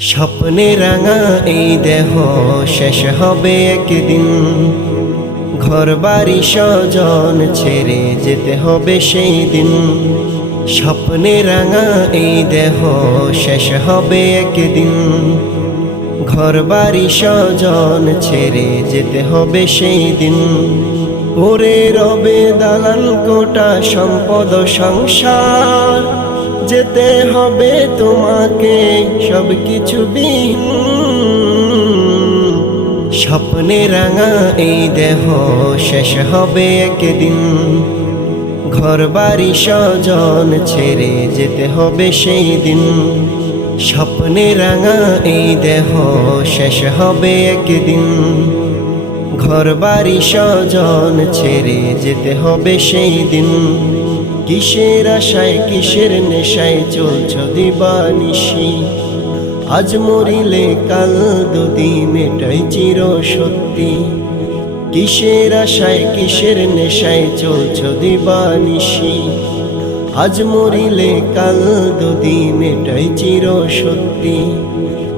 স্বপ্নে রাঙা এই দেহ শেষ হবে একদিন। ঘর বাড়ি স্বজন ছেড়ে যেতে হবে সেই দিন। স্বপ্নে রাঙা এই দেহ শেষ হবে একদিন। ঘর বাড়ি স্বজন ছেড়ে যেতে হবে সেই দিন। পরে রবে দালান কোটা সম্পদ সংসার যেতে হবে তোমাকে, সব কিছু বিহীন স্বপ্নে রাঙা এই দেহ শেষ হবে একদিন। ঘর বাড়ি স্বজন ছেড়ে যেতে হবে সেই দিন। স্বপ্নে রাঙা এই দেহ শেষ হবে একদিন। ঘর বাড়ি স্বজন ছেড়ে যেতে হবে সেই দিন। কিসের আশায়, কিসের নেশায় চলছ দিবানিশি? আজ মরিলে কাল দুদিন এটাই চির সত্যি কিসের আশায়, কিসের নেশায় চলছ দিবানিশি? আজ মরিলে কাল দুদিন এটাই চির সত্যি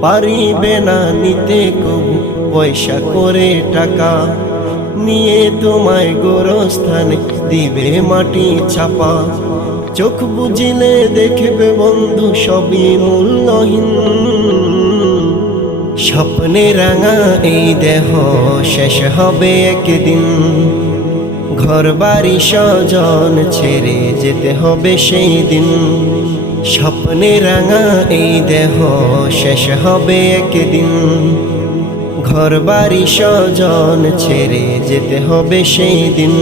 পারিবে না নিতে কবু, পয়সা করে টাকা। নিয়ে তোমায় গোরস্থানে দিবে মাটি ছাপা। চোখ বুঝিলে দেখবে বন্ধু সবই মূল্যহীন। স্বপ্নে রাঙা এই দেহ শেষ হবে একদিন। ঘর বাড়ি স্বজন ছেড়ে যেতে হবে সেই দিন। স্বপ্নে রাঙা এই দেহ শেষ হবে একদিন। ঘর বাড়ি স্বজন ছেড়ে যেতে হবে সেই দিন।